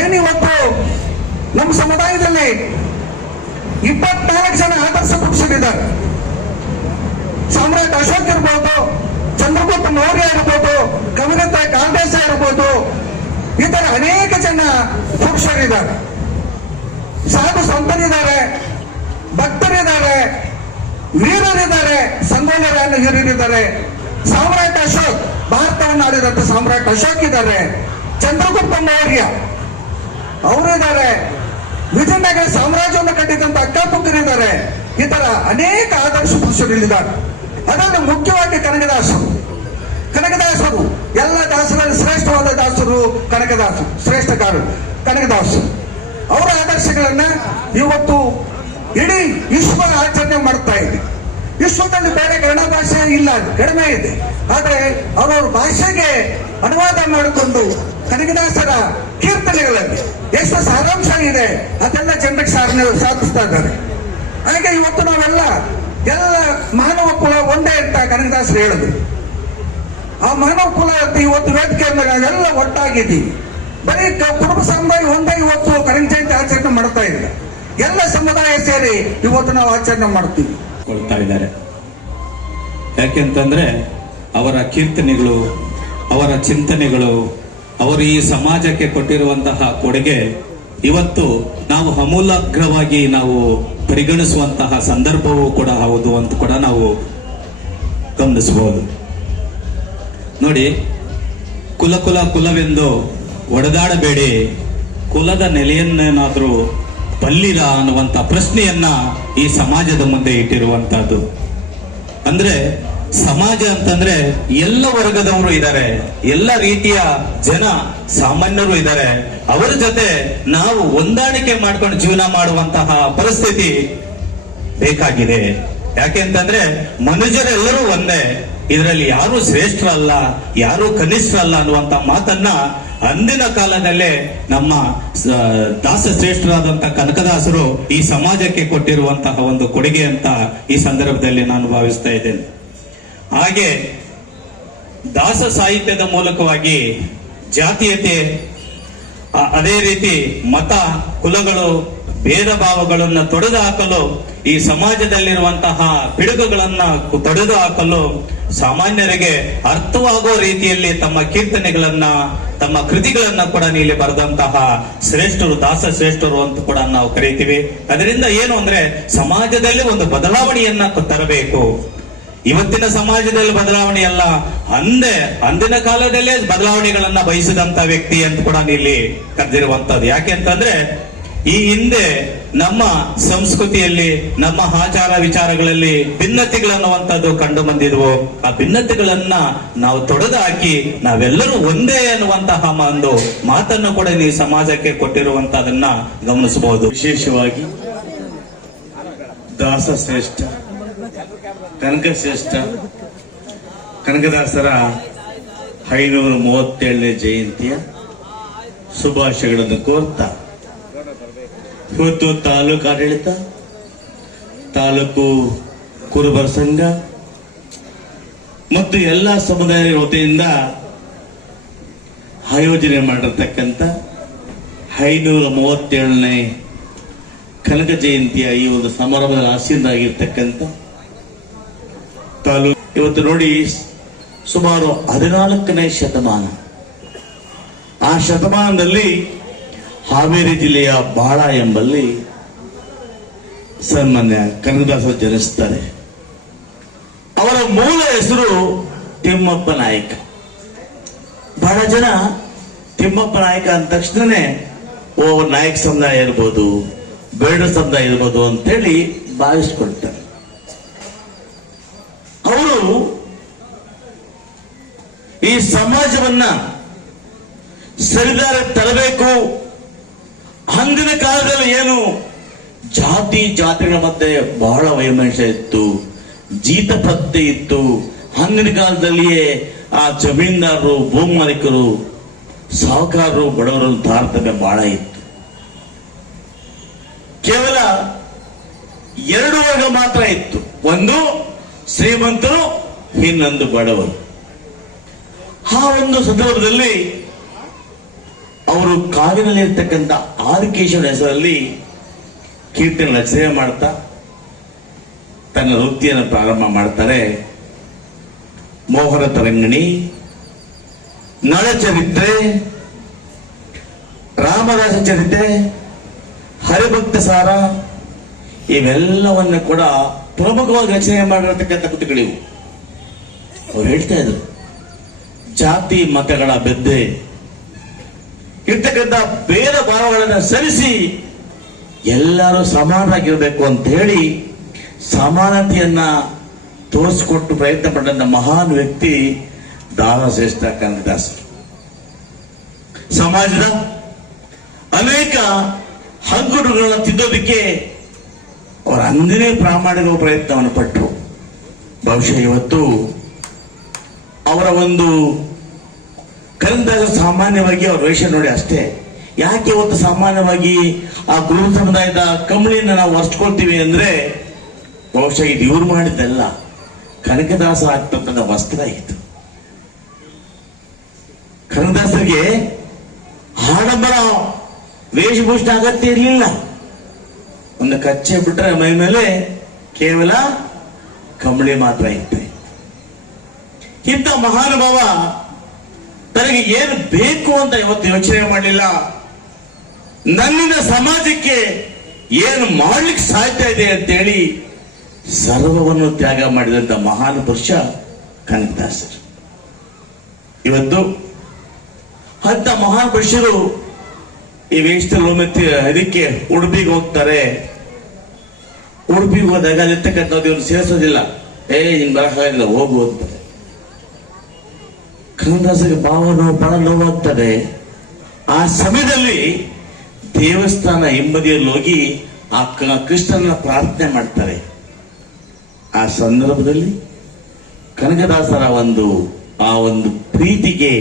ಏನಿವತ್ತು ನಮ್ಮ ಸಮುದಾಯದಲ್ಲಿ 24 ಜನ ಆದರ್ಶ ಪುರುಷರಿದ್ದಾರೆ. ಸಾಮ್ರಾಟ್ ಅಶೋಕ್ ಇರ್ಬೋದು, ಚಂದ್ರಗುಪ್ತ ಮೌರ್ಯ ಇರ್ಬೋದು, ಕವಿರತ್ನ ಕಾಂತೇಶ ಇರ್ಬೋದು, ಈ ತರ ಅನೇಕ ಜನ ಪುರುಷರಿದ್ದಾರೆ. ಸಾಧು ಸಂತರಿದ್ದಾರೆ, ಭಕ್ತರಿದ್ದಾರೆ, ವೀರರಿದ್ದಾರೆ, ಸಂಗೊಳ್ಳಿ ಹಿರಿಯರಿದ್ದಾರೆ. ಸಾಮ್ರಾಟ್ ಅಶೋಕ್, ಭಾರತವನ್ನು ಆಳಿದಂತ ಸಾಮ್ರಾಟ್ ಅಶೋಕ್ ಇದ್ದಾರೆ. ಚಂದ್ರಗುಪ್ತ ಮೌರ್ಯ ಅವರಿದ್ದಾರೆ. ವಿಜಯನಗರ ಸಾಮ್ರಾಜ್ಯವನ್ನು ಕಟ್ಟಿದಂತ ಅಕ್ಕಪಕ್ಕರಿದ್ದಾರೆ. ಈ ತರ ಅನೇಕ ಆದರ್ಶ ಪುರುಷರಿದ್ದಾರೆ. ಅದನ್ನು ಮುಖ್ಯವಾಗಿ ಕನಕದಾಸರು ಎಲ್ಲ ದಾಸರಲ್ಲಿ ಶ್ರೇಷ್ಠವಾದ ದಾಸರು ಕನಕದಾಸರು, ಶ್ರೇಷ್ಠಕಾರರು ಕನಕದಾಸರು. ಅವರ ಆದರ್ಶಗಳನ್ನ ಇವತ್ತು ಇಡೀ ವಿಶ್ವ ಆಚರಣೆ ಮಾಡ್ತಾ ಇದೆ. ವಿಶ್ವದಲ್ಲಿ ಬೇರೆ ಕನ್ನಡ ಭಾಷೆ ಇಲ್ಲ, ಕಡಿಮೆ ಇದೆ. ಆದ್ರೆ ಅವರವ್ರ ಭಾಷೆಗೆ ಅನುವಾದ ಮಾಡಿಕೊಂಡು ಕನಕದಾಸರ ಕೀರ್ತನೆಗಳಲ್ಲಿ ಎಷ್ಟು ಸಾರಾಂಶ ಇದೆ ಅದೆಲ್ಲ ಜನರಿಗೆ ಸಾಧಿಸ್ತಾ ಇದ್ದಾರೆ. ಹಾಗೆ ಇವತ್ತು ನಾವೆಲ್ಲ ಎಲ್ಲ ಮಾನವ ಕುಲ ಒಂದೇ ಅಂತ ಕನಕದಾಸರು ಹೇಳಿದ್ರು. ಆ ಮಾನವ ಕುಲ ಇವತ್ತು ವೇದಿಕೆಯಿಂದ ನಾವೆಲ್ಲ ಒಟ್ಟಾಗಿದ್ದೀವಿ. ಬರೀ ಕುರುಬ ಸಮುದಾಯ ಒಂದೇ ಇವತ್ತು ಕನಕ ಜಯಂತಿ ಆಚರಣೆ ಮಾಡ್ತಾ ಇಲ್ಲ. ಎಲ್ಲ ಸಮುದಾಯ ಸೇರಿ ಇವತ್ತು ನಾವು ಆಚರಣೆ ಮಾಡ್ತೀವಿ ಕೊಳ್ತಾ ಇದ್ದಾರೆ. ಯಾಕೆಂತಂದ್ರೆ ಅವರ ಕೀರ್ತನೆಗಳು, ಅವರ ಚಿಂತನೆಗಳು, ಅವರು ಈ ಸಮಾಜಕ್ಕೆ ಕೊಟ್ಟಿರುವಂತಹ ಕೊಡುಗೆ ಇವತ್ತು ನಾವು ಅಮೂಲಾಗ್ರವಾಗಿ ನಾವು ಪರಿಗಣಿಸುವಂತಹ ಸಂದರ್ಭವೂ ಕೂಡ ಹೌದು ಅಂತ ಕೂಡ ನಾವು ಗಮನಿಸಬಹುದು. ನೋಡಿ, ಕುಲವೆಂದು ಒಡೆದಾಡಬೇಡಿ, ಕುಲದ ನೆಲೆಯನ್ನೇನಾದ್ರೂ ಬಲ್ಲಿರ ಅನ್ನುವಂತ ಪ್ರಶ್ನೆಯನ್ನ ಈ ಸಮಾಜದ ಮುಂದೆ ಇಟ್ಟಿರುವಂತಹದ್ದು. ಅಂದ್ರೆ ಸಮಾಜ ಅಂತಂದ್ರೆ ಎಲ್ಲ ವರ್ಗದವರು ಇದ್ದಾರೆ, ಎಲ್ಲ ರೀತಿಯ ಜನ ಸಾಮಾನ್ಯರು ಇದ್ದಾರೆ. ಅವರ ಜೊತೆ ನಾವು ಹೊಂದಾಣಿಕೆ ಮಾಡ್ಕೊಂಡು ಜೀವನ ಮಾಡುವಂತಹ ಪರಿಸ್ಥಿತಿ ಬೇಕಾಗಿದೆ. ಯಾಕೆಂತಂದ್ರೆ ಮನುಷ್ಯರೆಲ್ಲರೂ ಒಂದೇ, ಇದರಲ್ಲಿ ಯಾರು ಶ್ರೇಷ್ಠರಲ್ಲ, ಯಾರು ಕನಿಷ್ಠರಲ್ಲ ಅನ್ನುವಂತ ಮಾತನ್ನ ಅಂದಿನ ಕಾಲದಲ್ಲೇ ನಮ್ಮ ದಾಸ ಶ್ರೇಷ್ಠರಾದಂತಹ ಕನಕದಾಸರು ಈ ಸಮಾಜಕ್ಕೆ ಕೊಟ್ಟಿರುವಂತಹ ಒಂದು ಕೊಡುಗೆ ಅಂತ ಈ ಸಂದರ್ಭದಲ್ಲಿ ನಾನು ಭಾವಿಸ್ತಾ ಇದ್ದೇನೆ. ಹಾಗೆ ದಾಸ ಸಾಹಿತ್ಯದ ಮೂಲಕವಾಗಿ ಜಾತೀಯತೆ, ಅದೇ ರೀತಿ ಮತ, ಕುಲಗಳು, ಭೇದ ಭಾವಗಳನ್ನು ತೊಡೆದು ಹಾಕಲು, ಈ ಸಮಾಜದಲ್ಲಿರುವಂತಹ ಪಿಡುಗುಗಳನ್ನ ತೊಡೆದು ಹಾಕಲು ಸಾಮಾನ್ಯರಿಗೆ ಅರ್ಥವಾಗುವ ರೀತಿಯಲ್ಲಿ ತಮ್ಮ ಕೀರ್ತನೆಗಳನ್ನ, ತಮ್ಮ ಕೃತಿಗಳನ್ನ ಕೂಡ ಇಲ್ಲಿ ಬರೆದಂತಹ ಶ್ರೇಷ್ಠರು, ದಾಸ ಶ್ರೇಷ್ಠರು ಅಂತ ಕೂಡ ನಾವು ಕರೀತೀವಿ. ಅದರಿಂದ ಏನು ಅಂದ್ರೆ ಸಮಾಜದಲ್ಲಿ ಒಂದು ಬದಲಾವಣೆಯನ್ನ ತರಬೇಕು. ಇವತ್ತಿನ ಸಮಾಜದಲ್ಲಿ ಬದಲಾವಣೆ ಅಲ್ಲ, ಅಂದಿನ ಕಾಲದಲ್ಲೇ ಬದಲಾವಣೆಗಳನ್ನ ಬಯಸಿದಂತ ವ್ಯಕ್ತಿ ಅಂತ ಕೂಡ ಇಲ್ಲಿ ಕರೆದಿರುವಂತದ್ದು. ಯಾಕೆ ಅಂತಂದ್ರೆ ಈ ಹಿಂದೆ ನಮ್ಮ ಸಂಸ್ಕೃತಿಯಲ್ಲಿ, ನಮ್ಮ ಆಚಾರ ವಿಚಾರಗಳಲ್ಲಿ ಭಿನ್ನತೆಗಳನ್ನುವಂಥದ್ದು ಕಂಡು ಬಂದಿದ್ವು. ಆ ಭಿನ್ನತೆಗಳನ್ನ ನಾವು ತೊಡೆದು ಹಾಕಿ ನಾವೆಲ್ಲರೂ ಒಂದೇ ಅನ್ನುವಂತಹ ಒಂದು ಮಾತನ್ನು ಕೂಡ ಈ ಸಮಾಜಕ್ಕೆ ಕೊಟ್ಟಿರುವಂತಹದನ್ನ ಗಮನಿಸಬಹುದು. ವಿಶೇಷವಾಗಿ ದಾಸ ಶ್ರೇಷ್ಠ, ಕನಕ ಶ್ರೇಷ್ಠ ಕನಕದಾಸರ 537ನೇ ಜಯಂತಿಯ ಶುಭಾಶಯಗಳನ್ನು ಕೋರ್ತಾ ಇವತ್ತು ತಾಲೂಕು ಆಡಳಿತ, ತಾಲೂಕು ಕುರುಬರ ಸಂಘ ಮತ್ತು ಎಲ್ಲ ಸಮುದಾಯಗಳ ವತಿಯಿಂದ ಆಯೋಜನೆ ಮಾಡಿರ್ತಕ್ಕಂಥ 537ನೇ ಕನಕ ಜಯಂತಿಯ ಈ ಒಂದು ಸಮಾರಂಭದ ಆಸೀನರಾಗಿರ್ತಕ್ಕಂಥ ತಾಲೂಕು ಇವತ್ತು ನೋಡಿ ಸುಮಾರು 14ನೇ ಶತಮಾನ. ಆ ಶತಮಾನದಲ್ಲಿ ಹಾವೇರಿ ಜಿಲ್ಲೆಯ ಬಾಳ ಎಂಬಲ್ಲಿ ಸನ್ಮಾನ್ಯ ಕನಕದಾಸರು ಜನಿಸ್ತಾರೆ. ಅವರ ಮೂಲ ಹೆಸರು ತಿಮ್ಮಪ್ಪ ನಾಯಕ. ಬಹಳ ಜನ ತಿಮ್ಮಪ್ಪ ನಾಯಕ ಅಂದ ತಕ್ಷಣನೇ ನಾಯಕ ಸಮುದಾಯ ಇರ್ಬೋದು, ಬೇಡ ಸಮುದಾಯ ಇರ್ಬೋದು ಅಂತೇಳಿ ಭಾವಿಸ್ಕೊಳ್ತಾರೆ. ಅವರು ಈ ಸಮಾಜವನ್ನ ಸರಿದಾರ ತರಬೇಕು. ಅಂದಿನ ಕಾಲದಲ್ಲಿ ಏನು ಜಾತಿಗಳ ಮಧ್ಯೆ ಬಹಳ ವೈಮನಸ್ಯ ಇತ್ತು, ಜೀತ ಪತ್ತೆ ಇತ್ತು. ಅಂದಿನ ಕಾಲದಲ್ಲಿಯೇ ಆ ಜಮೀನ್ದಾರರು, ಭೂಮಿ ಮಾಲೀಕರು, ಸಾಹುಕಾರರು, ಬಡವರು ತಾರತಮ್ಯ ಬಹಳ ಇತ್ತು. ಕೇವಲ 2 ವರ್ಗ ಮಾತ್ರ ಇತ್ತು, ಒಂದು ಶ್ರೀಮಂತರು, ಇನ್ನೊಂದು ಬಡವರು. ಆ ಒಂದು ಸಂದರ್ಭದಲ್ಲಿ ಅವರು ಕಾಡಿನಲ್ಲಿ ಇರ್ತಕ್ಕಂಥ ಆದಿಕೇಶವನ ಹೆಸರಲ್ಲಿ ಕೀರ್ತನೆ ರಚನೆ ಮಾಡ್ತಾ ತನ್ನ ವೃತ್ತಿಯನ್ನು ಪ್ರಾರಂಭ ಮಾಡ್ತಾರೆ. ಮೋಹನ ತರಂಗಿಣಿ, ನಳಚರಿತ್ರೆ, ರಾಮದಾಸ ಚರಿತ್ರೆ, ಹರಿಭಕ್ತ ಸಾರ ಇವೆಲ್ಲವನ್ನ ಕೂಡ ಪ್ರಮುಖವಾಗಿ ರಚನೆ ಮಾಡಿರತಕ್ಕಂಥ ಕೃತಿಗಳಿವು. ಅವ್ರು ಹೇಳ್ತಾ ಇದ್ರು, ಜಾತಿ ಮತಗಳ ಬೆದ್ದೆ ಇರ್ತಕ್ಕಂಥ ಭೇದ ಭಾವಗಳನ್ನು ಸರಿಸಿ ಎಲ್ಲರೂ ಸಮಾನರಾಗಿರ್ಬೇಕು ಅಂತ ಹೇಳಿ ಸಮಾನತೆಯನ್ನ ತೋರಿಸಿಕೊಟ್ಟು ಪ್ರಯತ್ನ ಪಟ್ಟಂತ ಮಹಾನ್ ವ್ಯಕ್ತಿ ದಾನಶ್ರೇಷ್ಠ ಕನಕದಾಸರು. ಸಮಾಜದ ಅನೇಕ ಹಂಗುಟುಗಳನ್ನ ತಿದ್ದೋದಕ್ಕೆ ಅವರ ಅಂದಿನೇ ಪ್ರಾಮಾಣಿಕ ಪ್ರಯತ್ನವನ್ನು ಪಟ್ಟರು. ಬಹುಶಃ ಇವತ್ತು ಅವರ ಒಂದು ಕನಕದಾಸ ಸಾಮಾನ್ಯವಾಗಿ ಅವ್ರ ವೇಷ ನೋಡಿ ಅಷ್ಟೇ. ಯಾಕೆ ಇವತ್ತು ಸಾಮಾನ್ಯವಾಗಿ ಆ ಗುರು ಸಮುದಾಯದ ಕಂಬಳಿಯನ್ನು ನಾವು ಒರೆಸ್ಕೊಳ್ತೀವಿ ಅಂದ್ರೆ ಬಹುಶಃ ಇದು ಇವ್ರು ಮಾಡಿದ್ದಲ್ಲ, ಕನಕದಾಸ ಆಗ್ತಕ್ಕಂಥ ವಸ್ತ್ರ ಇತ್ತು. ಕನಕದಾಸರಿಗೆ ಆಡಂಬರ ವೇಷಭೂಷಣ ಅಗತ್ಯ ಇರಲಿಲ್ಲ. ಒಂದು ಕಚ್ಚೆ ಬಿಟ್ರೆ ಮೈ ಮೇಲೆ ಕೇವಲ ಕಂಬಳಿ ಮಾತ್ರ ಇತ್ತು. ಇಂಥ ಮಹಾನುಭಾವ ತನಗೆ ಏನು ಬೇಕು ಅಂತ ಇವತ್ತು ಯೋಚನೆ ಮಾಡಲಿಲ್ಲ. ನನ್ನಿಂದ ಸಮಾಜಕ್ಕೆ ಏನು ಮಾಡ್ಲಿಕ್ಕೆ ಸಾಧ್ಯ ಇದೆ ಅಂತೇಳಿ ಸರ್ವವನ್ನು ತ್ಯಾಗ ಮಾಡಿದಂತ ಮಹಾನ್ ಪುರುಷ ಕನಕದಾಸರು. ಇವತ್ತು ಅಂತ ಮಹಾನ್ ಪುರುಷರು ಈ ವೇಷದಲ್ಲಿ ಒಮ್ಮೆ ಇದಕ್ಕೆ ಉಡುಪಿಗೆ ಹೋಗ್ತಾರೆ. ಉಡುಪಿಗೆ ಹೋದಾಗ ಅಲ್ಲಿರ್ತಕ್ಕಂಥದ್ದು ಇವ್ರು ಸೇರಿಸೋದಿಲ್ಲ. ನಿನ್ ಬರಕಾಗಿಲ್ಲ, ಹೋಗು ಅಂತಾರೆ. ಕನಕದಾಸರಿಗೆ ಬಹಳ ನೋವಾಗ್ತದೆ. ಆ ಸಮಯದಲ್ಲಿ ದೇವಸ್ಥಾನ ಹಿಂಬದಿಯಲ್ಲಿ ಹೋಗಿ ಆ ಕೃಷ್ಣನ ಪ್ರಾರ್ಥನೆ ಮಾಡ್ತಾರೆ. ಆ ಸಂದರ್ಭದಲ್ಲಿ ಕನಕದಾಸರ ಆ ಒಂದು ಪ್ರೀತಿಗೆ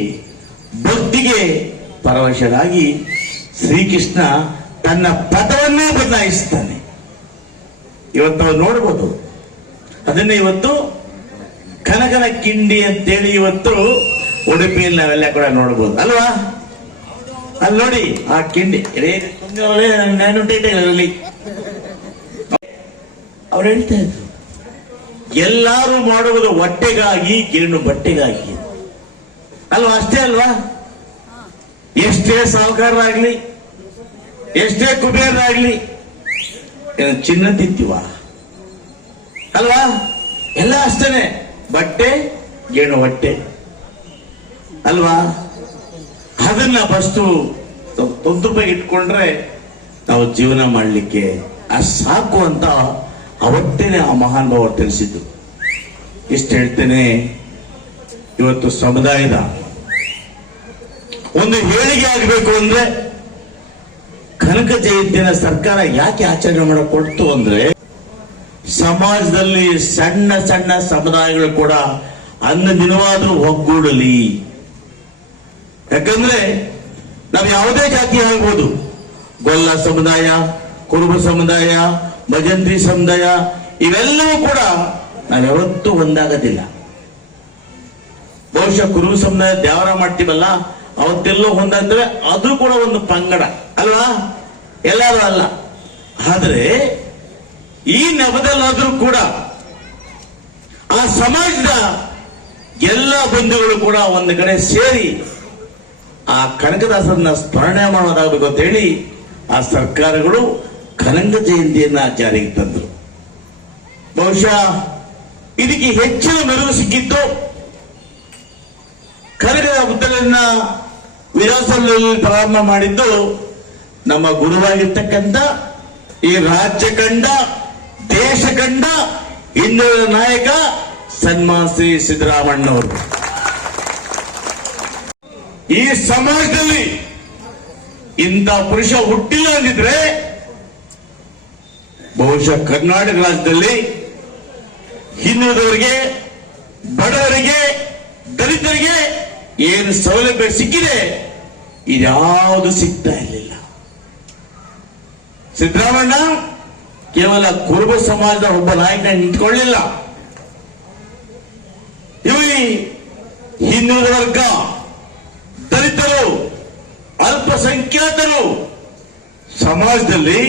ಭಕ್ತಿಗೆ ಪರವಶರಾಗಿ ಶ್ರೀಕೃಷ್ಣ ತನ್ನ ಪದವನ್ನೇ ಬದಲಾಯಿಸ್ತಾನೆ. ಇವತ್ತು ನಾವು ನೋಡ್ಬೋದು ಅದನ್ನೇ. ಇವತ್ತು ಕನಕನ ಕಿಂಡಿ ಅಂತೇಳಿ ಇವತ್ತು ಉಡುಪಿಯಲ್ಲಿ ನಾವೆಲ್ಲ ಕೂಡ ನೋಡ್ಬೋದು ಅಲ್ವಾ? ಅಲ್ಲಿ ನೋಡಿ ಆ ಕಿಂಡಿ ಅವ್ರು ಹೇಳ್ತಾ ಇದ್ರು, ಎಲ್ಲಾರು ಮಾಡುವುದು ಹೊಟ್ಟೆಗಾಗಿ, ಗೇಣು ಬಟ್ಟೆಗಾಗಿ ಅಲ್ವಾ? ಅಷ್ಟೇ ಅಲ್ವಾ? ಎಷ್ಟೇ ಸಾಹುಕಾರರಾಗ್ಲಿ, ಎಷ್ಟೇ ಕುಬೇರರಾಗ್ಲಿ, ಚಿನ್ನ ತಿಂತೀವ ಅಲ್ವಾ? ಎಲ್ಲ ಅಷ್ಟೇನೆ, ಬಟ್ಟೆ ಗೇಣು ಹೊಟ್ಟೆ ಅಲ್ವಾ? ಅದನ್ನ ಫಸ್ಟು ತೊಂದೂಪಾಗಿ ಇಟ್ಕೊಂಡ್ರೆ ನಾವು ಜೀವನ ಮಾಡಲಿಕ್ಕೆ ಸಾಕು ಅಂತ ಅವತ್ತೇನೆ ಆ ಮಹಾನ್ ಭಾವ ತಿಳಿಸಿದ್ದು. ಇಷ್ಟು ಹೇಳ್ತೇನೆ. ಇವತ್ತು ಸಮುದಾಯದ ಒಂದು ಏಳಿಗೆ ಆಗಬೇಕು ಅಂದ್ರೆ ಕನಕ ಜಯಂತಿನ ಸರ್ಕಾರ ಯಾಕೆ ಆಚರಣೆ ಮಾಡಕ್ ಕೊಡ್ತು ಅಂದ್ರೆ ಸಮಾಜದಲ್ಲಿ ಸಣ್ಣ ಸಣ್ಣ ಸಮುದಾಯಗಳು ಕೂಡ ಅಂದು ದಿನವಾದ್ರೂ ಒಗ್ಗೂಡಲಿ. ಯಾಕಂದ್ರೆ ನಾವು ಯಾವುದೇ ಜಾತಿ ಆಗ್ಬೋದು, ಗೊಲ್ಲ ಸಮುದಾಯ, ಕುರುಬ ಸಮುದಾಯ, ಭಜಂತ್ರಿ ಸಮುದಾಯ, ಇವೆಲ್ಲವೂ ಕೂಡ ನಾವ್ಯಾವತ್ತೂ ಒಂದಾಗೋದಿಲ್ಲ. ಬಹುಶಃ ಕುರುಬ ಸಮುದಾಯ ದ್ಯಾವರ ಮಾಡ್ತೀವಲ್ಲ, ಅವತ್ತೆಲ್ಲೋ ಒಂದಂದ್ರೆ ಅದು ಕೂಡ ಒಂದು ಪಂಗಡ ಅಲ್ವಾ? ಎಲ್ಲರೂ ಅಲ್ಲ. ಆದ್ರೆ ಈ ನೆಪದಲ್ಲಾದ್ರೂ ಕೂಡ ಆ ಸಮಾಜದ ಎಲ್ಲ ಬಂಧುಗಳು ಕೂಡ ಒಂದು ಕಡೆ ಸೇರಿ ಆ ಕನಕದಾಸರನ್ನ ಸ್ಮರಣೆ ಮಾಡೋದಾಗಬೇಕು ಅಂತ ಹೇಳಿ ಆ ಸರ್ಕಾರಗಳು ಕನಕ ಜಯಂತಿಯನ್ನ ಜಾರಿಗೆ ತಂದರು. ಬಹುಶಃ ಇದಕ್ಕೆ ಹೆಚ್ಚಿನ ಮೆರುಗು ಸಿಕ್ಕಿತ್ತು ಕನಕದ ಮುದ್ದಲನ್ನ ವಿಲಾಸದಲ್ಲಿ ಪ್ರಾರಂಭ ಮಾಡಿದ್ದು ನಮ್ಮ ಗುರುವಾಗಿರ್ತಕ್ಕಂಥ ಈ ರಾಜ್ಯ ಕಂಡ ದೇಶ ಕಂಡ ಹಿಂದುಳಿದ ನಾಯಕ ಸನ್ಮಾನ ಶ್ರೀ ಸಿದ್ದರಾಮಣ್ಣವರು. ಈ ಸಮಾಜದಲ್ಲಿ ಇಂಥ ಪುರುಷ ಹುಟ್ಟಿಲ್ಲ ಅಂದಿದ್ರೆ ಬಹುಶಃ ಕರ್ನಾಟಕ ರಾಜ್ಯದಲ್ಲಿ ಹಿಂದುಳಿದವರಿಗೆ, ಬಡವರಿಗೆ, ದಲಿತರಿಗೆ ಏನು ಸೌಲಭ್ಯ ಸಿಕ್ಕಿದೆ ಇದ್ಯಾವುದು ಸಿಗ್ತಾ ಇರಲಿಲ್ಲ. ಸಿದ್ದರಾಮಣ್ಣ ಕೇವಲ ಕುರುಬ ಸಮಾಜದ ಒಬ್ಬ ನಾಯಕ ನಿಂತ್ಕೊಳ್ಳಿಲ್ಲ. ಇವು ಹಿಂದುಳಿದ ವರ್ಗ, ದಲಿತರು, ಅಲ್ಪ ಅಲ್ಪಸಂಖ್ಯಾತರು ಸಮಾಜದಲ್ಲಿ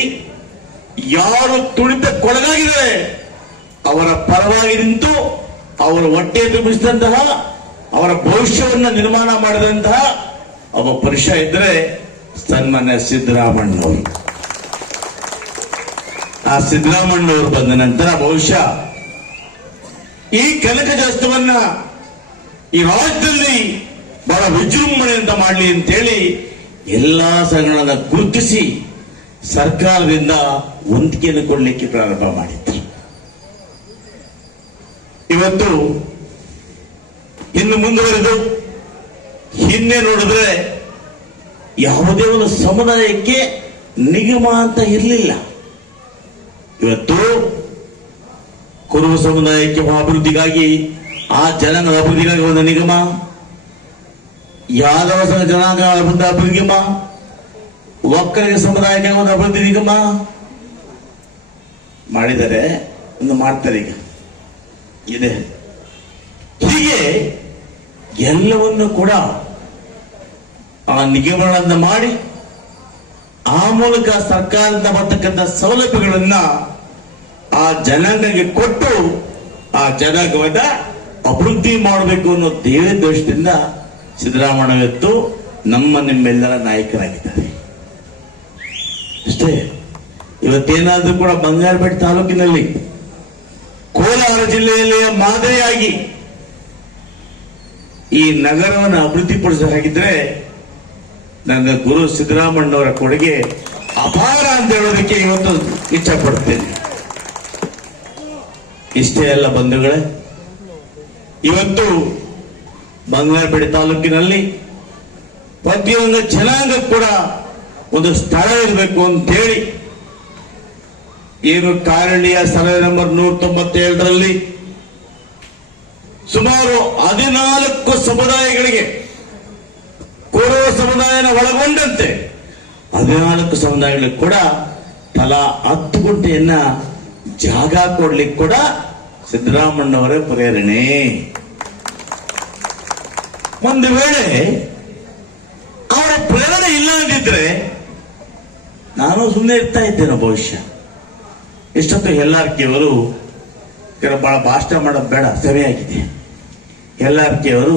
ಯಾರು ತುಳಿತಕ್ಕೊಳಗಾಗಿದ್ದಾರೆ ಅವರ ಪರವಾಗಿ ನಿಂತು ಅವರ ಹೊಟ್ಟೆ ತುಂಬಿಸಿದಂತಹ, ಅವರ ಭವಿಷ್ಯವನ್ನ ನಿರ್ಮಾಣ ಮಾಡಿದಂತಹ ಒಬ್ಬ ಪುರುಷ ಇದ್ರೆ ಸನ್ಮಾನ್ಯ ಸಿದ್ದರಾಮಣ್ಣವರು. ಆ ಸಿದ್ದರಾಮಣ್ಣವರು ಬಂದ ನಂತರ ಬಹುಶಃ ಈ ಕನಕದಾಸವನ್ನ ಈ ರಾಜ್ಯದಲ್ಲಿ ಬಹಳ ವಿಜೃಂಭಣೆಯಿಂದ ಮಾಡಲಿ ಅಂತೇಳಿ ಎಲ್ಲಾ ಸಂಘಗಳನ್ನ ಗುರುತಿಸಿ ಸರ್ಕಾರದಿಂದ ವಂತಿಗೆಯನ್ನು ಕೊಡಲಿಕ್ಕೆ ಪ್ರಾರಂಭ ಮಾಡಿದ್ರು. ಇವತ್ತು ಇನ್ನು ಮುಂದುವರೆದು ಹಿಂದೆ ನೋಡಿದ್ರೆ ಯಾವುದೇ ಒಂದು ಸಮುದಾಯಕ್ಕೆ ನಿಗಮ ಅಂತ ಇರಲಿಲ್ಲ. ಇವತ್ತು ಕುರುಬ ಸಮುದಾಯಕ್ಕೆ ಅಭಿವೃದ್ಧಿಗಾಗಿ, ಆ ಜನಾಂಗದ ಅಭಿವೃದ್ಧಿಗಾಗಿ ಒಂದು ನಿಗಮ, ಯಾದವ ಜನಾಂಗ ಅಭಿವೃದ್ಧಿ ನಿಗಮ, ಒಕ್ಕಲಿಗ ಸಮುದಾಯಕ್ಕೆ ಒಂದು ಅಭಿವೃದ್ಧಿ ನಿಗಮ ಮಾಡಿದರೆ ಒಂದು ಮಾಡ್ತಾರೆ ಈಗ ಇದೆ. ಹೀಗೆ ಎಲ್ಲವನ್ನು ಕೂಡ ಆ ನಿಗಮಗಳನ್ನು ಮಾಡಿ ಆ ಮೂಲಕ ಸರ್ಕಾರದಿಂದ ಬರ್ತಕ್ಕಂಥ ಸೌಲಭ್ಯಗಳನ್ನ ಆ ಜನಾಂಗಕ್ಕೆ ಕೊಟ್ಟು ಆ ಜನಾಂಗವನ್ನ ಅಭಿವೃದ್ಧಿ ಮಾಡಬೇಕು ಅನ್ನೋ ದೇವದೋಷದಿಂದ ಸಿದ್ದರಾಮಯ್ಯ ಇವತ್ತು ನಿಮ್ಮೆಲ್ಲರ ನಾಯಕರಾಗಿದ್ದಾರೆ. ಅಷ್ಟೇ, ಇವತ್ತೇನಾದ್ರೂ ಕೂಡ ಬಂಗಾರಪೇಟೆ ತಾಲೂಕಿನಲ್ಲಿ, ಕೋಲಾರ ಜಿಲ್ಲೆಯಲ್ಲಿ ಮಾದರಿಯಾಗಿ ಈ ನಗರವನ್ನು ಅಭಿವೃದ್ಧಿಪಡಿಸಬೇಕಾಗಿದ್ರೆ ನನ್ನ ಗುರು ಸಿದ್ದರಾಮಣ್ಣವರ ಕೊಡುಗೆ ಅಪಾರ ಅಂತ ಹೇಳೋದಕ್ಕೆ ಇವತ್ತು ಇಚ್ಛೆ ಪಡ್ತೇನೆ. ಇಷ್ಟೇ ಅಲ್ಲ ಬಂಧುಗಳೇ, ಇವತ್ತು ಬಂಗಾರಪೇಟೆ ತಾಲೂಕಿನಲ್ಲಿ ಪ್ರತಿಯೊಂದು ಜನಾಂಗ ಕೂಡ ಒಂದು ಸ್ಥಳ ಇರಬೇಕು ಅಂತೇಳಿ ಏನು ಕಾರಣಿಯ ಸರ್ವೆ ನಂಬರ್ 197ರಲ್ಲಿ ಸುಮಾರು 14 ಸಮುದಾಯಗಳಿಗೆ, ಕೋರವ ಸಮುದಾಯನ ಒಳಗೊಂಡಂತೆ 14 ಸಮುದಾಯಗಳಿಗೆ ಕೂಡ ತಲಾ 10 ಗುಂಟೆಯನ್ನ ಜಾಗ ಕೊಡ್ಲಿಕ್ಕೆ ಕೂಡ ಸಿದ್ದರಾಮಣ್ಣವರೇ ಪ್ರೇರಣೆ. ಒಂದು ವೇಳೆ ಅವರ ಪ್ರೇರಣೆ ಇಲ್ಲ ಅಂದಿದ್ರೆ ನಾನು ಸುಮ್ಮನೆ ಇರ್ತಾ ಇದ್ದೇನೆ ಬಹುಶಃ. ಇಷ್ಟೊತ್ತು LRK ಅವರು ಬಹಳ ಭಾಷಣ ಮಾಡೋದು ಬೇಡ, ಸರಿಯಾಗಿದೆ. LRK ಅವರು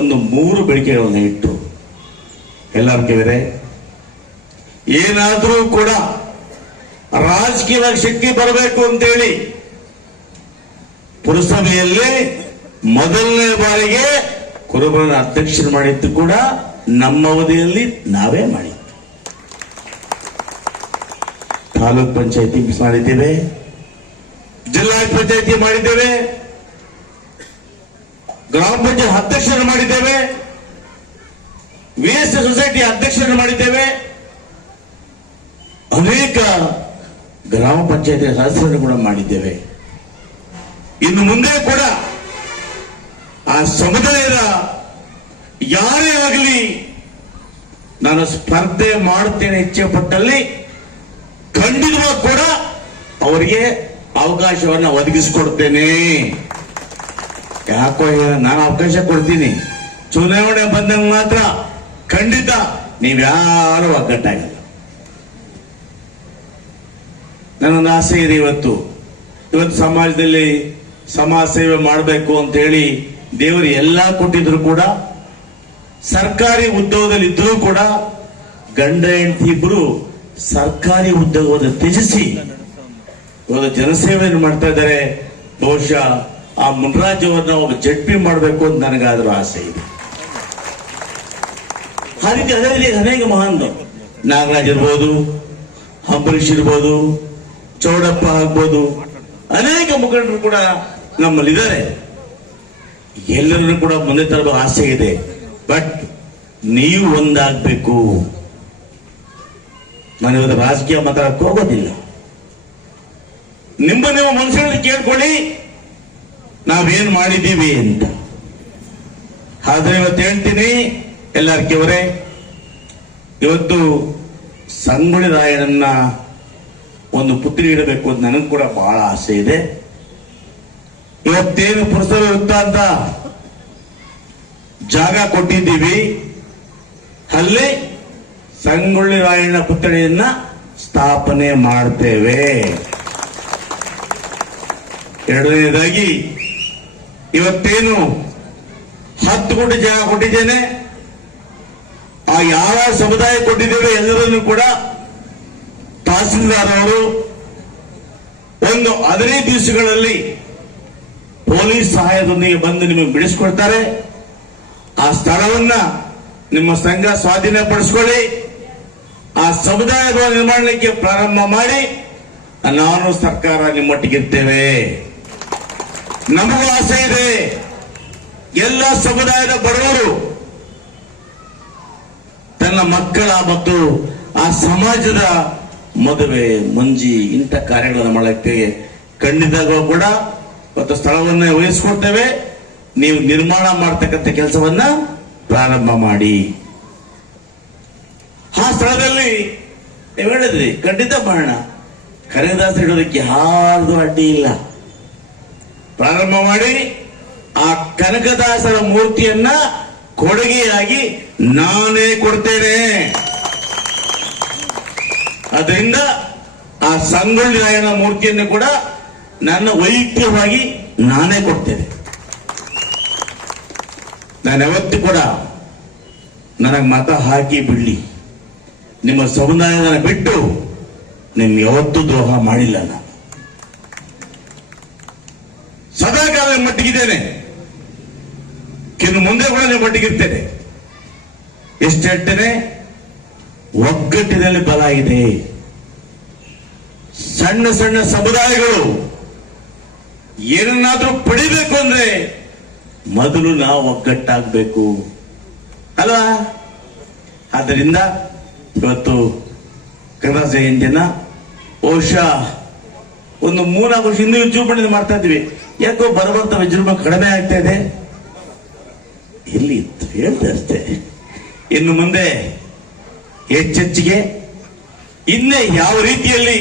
ಒಂದು 3 ಬೇಡಿಕೆಗಳನ್ನು ಇಟ್ಟರು. LRK ಅವರೇ, ಏನಾದರೂ ಕೂಡ ರಾಜಕೀಯವಾಗಿ ಶಕ್ತಿ ಬರಬೇಕು ಅಂತೇಳಿ ಪುರಸಭೆಯಲ್ಲಿ ಮೊದಲನೇ ಬಾರಿಗೆ ಕುರುಬರನ್ನ ಅಧ್ಯಕ್ಷರು ಮಾಡಿದ್ದು ಕೂಡ ನಮ್ಮ ಅವಧಿಯಲ್ಲಿ ನಾವೇ ಮಾಡಿದ್ದು. ತಾಲೂಕ್ ಪಂಚಾಯತಿ ಮಾಡಿದ್ದೇವೆ, ಜಿಲ್ಲಾ ಪಂಚಾಯತಿ ಮಾಡಿದ್ದೇವೆ, ಗ್ರಾಮ ಪಂಚಾಯತ್ ಅಧ್ಯಕ್ಷರನ್ನು ಮಾಡಿದ್ದೇವೆ, VS ಸೊಸೈಟಿ ಅಧ್ಯಕ್ಷರನ್ನು ಮಾಡಿದ್ದೇವೆ, ಅನೇಕ ಗ್ರಾಮ ಪಂಚಾಯತಿ ಸದಸ್ಯರನ್ನು ಕೂಡ ಮಾಡಿದ್ದೇವೆ. ಇನ್ನು ಮುಂದೆ ಕೂಡ ಆ ಸಮುದಾಯದ ಯಾರೇ ಆಗಲಿ ನಾನು ಸ್ಪರ್ಧೆ ಮಾಡುತ್ತೇನೆ ಇಚ್ಛೆ ಪಟ್ಟಲ್ಲಿ ಖಂಡಿತವಾಗಿ ಕೂಡ ಅವರಿಗೆ ಅವಕಾಶವನ್ನು ಒದಗಿಸಿಕೊಡ್ತೇನೆ. ಯಾಕೋ ನಾನು ಅವಕಾಶ ಕೊಡ್ತೀನಿ, ಚುನಾವಣೆ ಬಂದಂಗ ಮಾತ್ರ ಖಂಡಿತ ನೀವ್ಯಾರು ಒಗ್ಗಟ್ಟಾಗಲ್ಲ. ನನ್ನೊಂದು ಆಸೆ ಇದೆ, ಇವತ್ತು ಸಮಾಜದಲ್ಲಿ ಸಮಾಜ ಸೇವೆ ಮಾಡಬೇಕು ಅಂತ ಹೇಳಿ ದೇವರು ಎಲ್ಲ ಕೊಟ್ಟಿದ್ರು ಕೂಡ, ಸರ್ಕಾರಿ ಉದ್ಯೋಗದಲ್ಲಿ ಇದ್ರೂ ಕೂಡ ಗಂಡ ಹೆಂಡತಿ ಇಬ್ರು ಸರ್ಕಾರಿ ಉದ್ಯೋಗವನ್ನು ತ್ಯಜಿಸಿ ಇವಾಗ ಜನಸೇವೆಯನ್ನು ಮಾಡ್ತಾ ಇದ್ದಾರೆ. ಬಹುಶಃ ಆ ಮುನ್ರಾಜ್ ಒಬ್ಬ ಜಡ್ಪಿ ಮಾಡಬೇಕು ಅಂತ ನನಗಾದ್ರೂ ಆಸೆ ಇದೆ. ಅದೇ ಅನೇಕ ಮಹಾನ್ ನಾಗರಾಜ್ ಇರ್ಬೋದು, ಅಂಬರೀಷ್ ಇರ್ಬೋದು, ಚೌಡಪ್ಪ ಆಗ್ಬೋದು, ಅನೇಕ ಮುಖಂಡರು ಕೂಡ ನಮ್ಮಲ್ಲಿದ್ದಾರೆ. ಎಲ್ಲರನ್ನು ಕೂಡ ಮುಂದೆ ತರುವ ಆಸೆ ಇದೆ. ಬಟ್ ನೀವು ಒಂದಾಗಬೇಕು. ನಾನು ಇವತ್ತು ರಾಜಕೀಯ ಮಾತಾಡಕ್ಕೆ ಹೋಗೋದಿಲ್ಲ. ನಿಮ್ಮ ಮನಸ್ಸಿನಲ್ಲಿ ಕೇಳ್ಕೊಳ್ಳಿ ನಾವೇನ್ ಮಾಡಿದ್ದೀವಿ ಅಂತ. ಆದ್ರೆ ಇವತ್ತು ಹೇಳ್ತೀನಿ LRK ಅವರೇ, ಇವತ್ತು ಸಂಗೊಳ್ಳಿ ರಾಯಣ್ಣನ ಒಂದು ಪುತ್ರಿ ಇಡಬೇಕು ಅಂತ ನನಗೆ ಕೂಡ ಬಹಳ ಆಸೆ ಇದೆ. ಇವತ್ತೇನು ಪುರಸಭೆ ವೃತ್ತ ಅಂತ ಜಾಗ ಕೊಟ್ಟಿದ್ದೀವಿ, ಅಲ್ಲಿ ಸಂಗೊಳ್ಳಿ ರಾಯಣ್ಣ ಪುತ್ಥಳಿಯನ್ನ ಸ್ಥಾಪನೆ ಮಾಡ್ತೇವೆ. ಎರಡನೇದಾಗಿ ಇವತ್ತೇನು 10 ಕೋಟಿ ಜಾಗ ಕೊಟ್ಟಿದ್ದೇನೆ, ಆ ಯಾವ ಸಮುದಾಯ ಕೊಟ್ಟಿದ್ದೇವೆ ಎಲ್ಲರನ್ನು ಕೂಡ ತಹಸೀಲ್ದಾರ್ ಅವರು ಒಂದು 15 ದಿವಸಗಳಲ್ಲಿ ಪೊಲೀಸ್ ಸಹಾಯದೊಂದಿಗೆ ಬಂದು ನಿಮಗೆ ಬಿಡಿಸ್ಕೊಡ್ತಾರೆ. ಆ ಸ್ಥಳವನ್ನ ನಿಮ್ಮ ಸಂಘ ಸ್ವಾಧೀನಪಡಿಸ್ಕೊಳ್ಳಿ, ಆ ಸಮುದಾಯ ಭವನ ನಿರ್ಮಾಣಕ್ಕೆ ಪ್ರಾರಂಭ ಮಾಡಿ, ನಾನು ಸರ್ಕಾರ ನಿಮ್ಮೊಟ್ಟಿಗಿರ್ತೇವೆ. ನಮಗೂ ಆಸೆ ಇದೆ, ಎಲ್ಲ ಸಮುದಾಯದ ಬಡವರು ತನ್ನ ಮಕ್ಕಳ ಮತ್ತು ಆ ಸಮಾಜದ ಮದುವೆ ಮುಂಜಿ ಇಂಥ ಕಾರ್ಯಗಳನ್ನು ಮಾಡಕ್ಕೆ ಖಂಡಿತವಾಗೂ ಕೂಡ ಮತ್ತು ಸ್ಥಳವನ್ನ ವಹಿಸಿಕೊಡ್ತೇವೆ. ನೀವು ನಿರ್ಮಾಣ ಮಾಡತಕ್ಕಂಥ ಕೆಲಸವನ್ನ ಪ್ರಾರಂಭ ಮಾಡಿ. ಆ ಸ್ಥಳದಲ್ಲಿ ನೀವು ಹೇಳಿದ್ರಿ ಖಂಡಿತ ಮಾಡೋಣ, ಕನಕದಾಸರು ಇಡೋದಕ್ಕೆ ಯಾರ್ದು ಅಡ್ಡಿ ಇಲ್ಲ. ಪ್ರಾರಂಭ ಮಾಡಿ ಆ ಕನಕದಾಸರ ಮೂರ್ತಿಯನ್ನ ಕೊಡುಗೆಯಾಗಿ ನಾನೇ ಕೊಡ್ತೇನೆ. ಅದರಿಂದ ಆ ಸಂಗೊಳ್ಳಿ ರಾಯಣ್ಣ ಮೂರ್ತಿಯನ್ನು ಕೂಡ ನನ್ನ ವೈಯಕ್ತಿಕವಾಗಿ ನಾನೇ ಕೊಡ್ತೇನೆ. ನಾನು ಯಾವತ್ತೂ ಕೂಡ ನನಗೆ ಮತ ಹಾಕಿ ಬಿಡ್ಲಿ, ನಿಮ್ಮ ಸಮುದಾಯದ ಬಿಟ್ಟು ನಿಮ್ಗೆ ಯಾವತ್ತೂ ದ್ರೋಹ ಮಾಡಿಲ್ಲ. ನಾನು ಸದಾಕಾಲ ಮಟ್ಟಿಗಿದ್ದೇನೆ, ಇನ್ನು ಮುಂದೆ ಕೂಡ ನೀವು ಮಟ್ಟಿಗಿರ್ತೇನೆ. ಎಷ್ಟು ಹೇಳ್ತೇನೆ, ಒಗ್ಗಟ್ಟಿನಲ್ಲಿ ಬಲ ಇದೆ. ಸಣ್ಣ ಸಣ್ಣ ಸಮುದಾಯಗಳು ಏನನ್ನಾದ್ರೂ ಪಡಿಬೇಕು ಅಂದ್ರೆ ಮೊದಲು ನಾವು ಒಗ್ಗಟ್ಟಾಗಬೇಕು ಅಲ್ವಾ? ಆದ್ದರಿಂದ ಇವತ್ತು ಕನಕದಾಸ ಜಯಂತಿಯನ್ನ ಬಹುಶಃ ಒಂದು 3-4 ವರ್ಷ ಹಿಂದೆ ವಿಜೃಂಭಣೆ ಮಾಡ್ತಾ ಇದ್ವಿ. ಯಾಕೋ ಬರಬರ್ತಾ ವಿಜೃಂಭಣೆ ಕಡಿಮೆ ಆಗ್ತಾ ಇದೆ. ಎಲ್ಲಿ ಹೇಳ್ತಾ ಅಷ್ಟೇ. ಇನ್ನು ಮುಂದೆ ಹೆಚ್ಚೆಚ್ಚಿಗೆ ಇನ್ನೇ ಯಾವ ರೀತಿಯಲ್ಲಿ